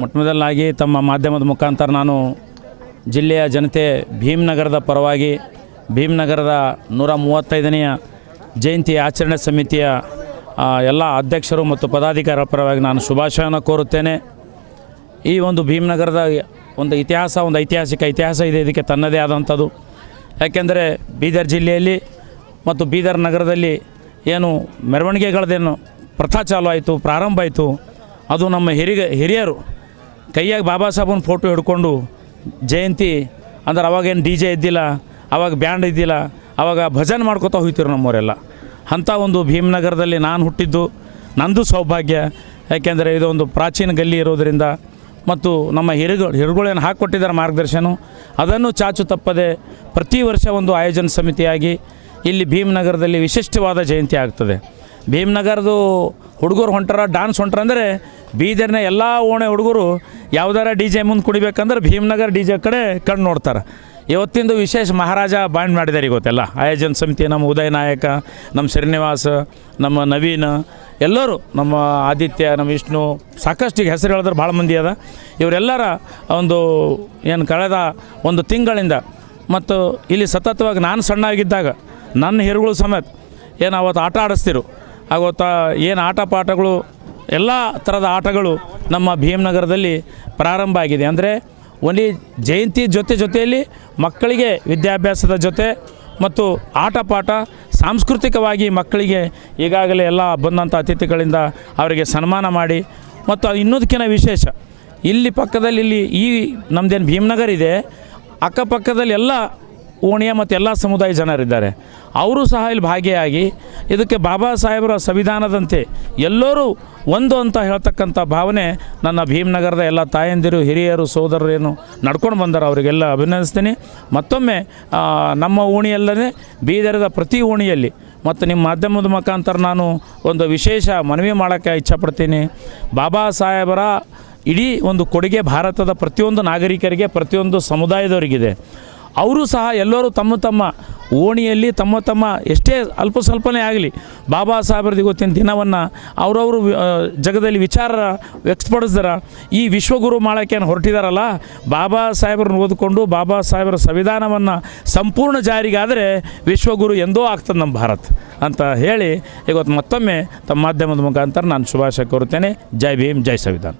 ಮೊಟ್ಟಮೊದಲಾಗಿ ತಮ್ಮ ಮಾಧ್ಯಮದ ಮುಖಾಂತರ ನಾನು ಜಿಲ್ಲೆಯ ಜನತೆ ಭೀಮನಗರದ ಪರವಾಗಿ ಭೀಮನಗರದ 135ನೆಯ ಜಯಂತಿ ಆಚರಣೆ ಸಮಿತಿಯ ಎಲ್ಲ ಅಧ್ಯಕ್ಷರು ಮತ್ತು ಪದಾಧಿಕಾರಿಗಳ ಪರವಾಗಿ ನಾನು ಶುಭಾಶಯವನ್ನು ಕೋರುತ್ತೇನೆ. ಈ ಒಂದು ಭೀಮನಗರದ ಒಂದು ಐತಿಹಾಸಿಕ ಇತಿಹಾಸ ಇದೆ. ಇದಕ್ಕೆ ತನ್ನದೇ ಆದಂಥದ್ದು. ಯಾಕೆಂದರೆ ಬೀದರ್ ಜಿಲ್ಲೆಯಲ್ಲಿ ಮತ್ತು ಬೀದರ್ ನಗರದಲ್ಲಿ ಏನು ಮೆರವಣಿಗೆಗಳದ್ದೇನು ಪ್ರಥಾ ಚಾಲು ಆಯಿತು, ಪ್ರಾರಂಭ ಆಯಿತು. ಅದು ನಮ್ಮ ಹಿರಿಯರು ಕೈಯಾಗ ಬಾಬಾ ಸಾಹೇಬನ ಫೋಟೋ ಹಿಡ್ಕೊಂಡು ಜಯಂತಿ ಅಂದ್ರೆ ಅವಾಗೇನು ಡಿ ಜೆ ಇದ್ದಿಲ್ಲ, ಅವಾಗ ಬ್ಯಾಂಡ್ ಇದ್ದಿಲ್ಲ, ಆವಾಗ ಭಜನೆ ಮಾಡ್ಕೋತಾ ಹೋಗ್ತಿರು ನಮ್ಮವರೆಲ್ಲ. ಅಂಥ ಒಂದು ಭೀಮನಗರದಲ್ಲಿ ನಾನು ಹುಟ್ಟಿದ್ದು ನಂದು ಸೌಭಾಗ್ಯ. ಯಾಕೆಂದರೆ ಇದೊಂದು ಪ್ರಾಚೀನ ಗಲ್ಲಿ ಇರೋದರಿಂದ ಮತ್ತು ನಮ್ಮ ಹಿರುಗಳೇನು ಹಾಕಿಕೊಟ್ಟಿದ್ದಾರೆ ಮಾರ್ಗದರ್ಶನ, ಅದನ್ನು ಚಾಚು ತಪ್ಪದೆ ಪ್ರತಿ ವರ್ಷ ಒಂದು ಆಯೋಜನೆ ಸಮಿತಿಯಾಗಿ ಇಲ್ಲಿ ಭೀಮನಗರದಲ್ಲಿ ವಿಶಿಷ್ಟವಾದ ಜಯಂತಿ ಆಗ್ತದೆ. ಭೀಮನಗರದು ಹುಡುಗರು ಹೊಂಟಾರ, ಡ್ಯಾನ್ಸ್ ಹೊಂಟಾರ ಅಂದರೆ ಬೀದರ್ನ ಎಲ್ಲ ಓಣೆ ಹುಡುಗರು ಯಾವ್ದಾರ ಡಿ ಜೆ ಮುಂದೆ ಕುಡಿಬೇಕಂದ್ರೆ ಭೀಮನಗರ ಡಿ ಜೆ ಕಡೆ ಕಣ್ಣು ನೋಡ್ತಾರೆ. ಇವತ್ತಿಂದು ವಿಶೇಷ ಮಹಾರಾಜ ಬಾಂಡ್ ಮಾಡಿದ್ದಾರೆ. ಇವತ್ತೆಲ್ಲ ಆಯೋಜನ ಸಮಿತಿ ನಮ್ಮ ಉದಯ ನಾಯಕ, ನಮ್ಮ ಶ್ರೀನಿವಾಸ, ನಮ್ಮ ನವೀನ್, ಎಲ್ಲರೂ ನಮ್ಮ ಆದಿತ್ಯ, ನಮ್ಮ ವಿಷ್ಣು, ಸಾಕಷ್ಟು ಈಗ ಹೆಸರು ಹೇಳಿದ್ರೆ ಭಾಳ ಮಂದಿ ಅದ. ಇವರೆಲ್ಲರ ಒಂದು ಏನು ಕಳೆದ ಒಂದು ತಿಂಗಳಿಂದ ಮತ್ತು ಇಲ್ಲಿ ಸತತವಾಗಿ ನಾನು ಸಣ್ಣಾಗಿದ್ದಾಗ ನನ್ನ ಹಿರುಗಳು ಸಮೇತ ಏನು ಅವತ್ತು ಆಟ ಆಡಿಸ್ತಿರು. ಆವತ್ತ ಏನು ಆಟ ಪಾಠಗಳು ಎಲ್ಲ ಥರದ ಆಟಗಳು ನಮ್ಮ ಭೀಮನಗರದಲ್ಲಿ ಪ್ರಾರಂಭ ಆಗಿದೆ. ಅಂದರೆ ಓನ್ಲಿ ಜಯಂತಿ ಜೊತೆಯಲ್ಲಿ ಮಕ್ಕಳಿಗೆ ವಿದ್ಯಾಭ್ಯಾಸದ ಜೊತೆ ಮತ್ತು ಆಟ ಪಾಠ ಸಾಂಸ್ಕೃತಿಕವಾಗಿ ಮಕ್ಕಳಿಗೆ ಈಗಾಗಲೇ ಎಲ್ಲ ಬಂದಂಥ ಅತಿಥಿಗಳಿಂದ ಅವರಿಗೆ ಸನ್ಮಾನ ಮಾಡಿ ಮತ್ತು ಇನ್ನೊಂದಕ್ಕಿಂತ ವಿಶೇಷ ಇಲ್ಲಿ ಪಕ್ಕದಲ್ಲಿ ಈ ನಮ್ಮದೇನು ಭೀಮನಗರ ಇದೆ, ಅಕ್ಕಪಕ್ಕದಲ್ಲಿ ಎಲ್ಲ ಓಣಿಯ ಮತ್ತು ಎಲ್ಲ ಸಮುದಾಯ ಜನರಿದ್ದಾರೆ. ಅವರು ಸಹ ಇಲ್ಲಿ ಭಾಗಿಯಾಗಿ ಇದಕ್ಕೆ ಬಾಬಾ ಸಾಹೇಬರ ಸಂವಿಧಾನದಂತೆ ಎಲ್ಲರೂ ಒಂದು ಅಂತ ಹೇಳ್ತಕ್ಕಂಥ ಭಾವನೆ ನನ್ನ ಭೀಮನಗರದ ಎಲ್ಲ ತಾಯಂದಿರು, ಹಿರಿಯರು, ಸೋದರರೇನು ನಡ್ಕೊಂಡು ಬಂದಾರೆ. ಅವರಿಗೆಲ್ಲ ಅಭಿನಂದಿಸ್ತೀನಿ. ಮತ್ತೊಮ್ಮೆ ನಮ್ಮ ಓಣಿಯಲ್ಲೇ ಬೀದರದ ಪ್ರತಿ ಓಣಿಯಲ್ಲಿ ಮತ್ತು ನಿಮ್ಮ ಮಾಧ್ಯಮದ ಮುಖಾಂತರ ನಾನು ಒಂದು ವಿಶೇಷ ಮನವಿ ಮಾಡೋಕ್ಕೆ ಇಚ್ಛಪಡ್ತೀನಿ. ಬಾಬಾ ಸಾಹೇಬರ ಇಡೀ ಒಂದು ಕೊಡುಗೆ ಭಾರತದ ಪ್ರತಿಯೊಂದು ನಾಗರಿಕರಿಗೆ, ಪ್ರತಿಯೊಂದು ಸಮುದಾಯದವರಿಗಿದೆ. ಅವರು ಸಹ ಎಲ್ಲರೂ ತಮ್ಮ ಓಣಿಯಲ್ಲಿ ತಮ್ಮ ಎಷ್ಟೇ ಅಲ್ಪ ಸ್ವಲ್ಪನೇ ಆಗಲಿ ಬಾಬಾ ಸಾಹೇಬ್ರದ್ದು ಇವತ್ತಿನ ದಿನವನ್ನು ಅವರವರು ಜಗದಲ್ಲಿ ವಿಚಾರ ವ್ಯಕ್ತಪಡಿಸಿದಾರ. ಈ ವಿಶ್ವಗುರು ಮಾಡೋಕ್ಕೇನು ಹೊರಟಿದಾರಲ್ಲ, ಬಾಬಾ ಸಾಹೇಬ್ರನ್ನ ಓದಿಕೊಂಡು ಬಾಬಾ ಸಾಹೇಬರ ಸಂವಿಧಾನವನ್ನು ಸಂಪೂರ್ಣ ಜಾರಿಗಾದರೆ ವಿಶ್ವಗುರು ಎಂದೋ ಆಗ್ತದೆ ನಮ್ಮ ಭಾರತ ಅಂತ ಹೇಳಿ ಇವತ್ತು ಮತ್ತೊಮ್ಮೆ ತಮ್ಮ ಮಾಧ್ಯಮದ ಮುಖಾಂತರ ನಾನು ಶುಭಾಶಯ ಕೋರುತ್ತೇನೆ. ಜೈ ಭೀಮ್, ಜೈ ಸಂವಿಧಾನ.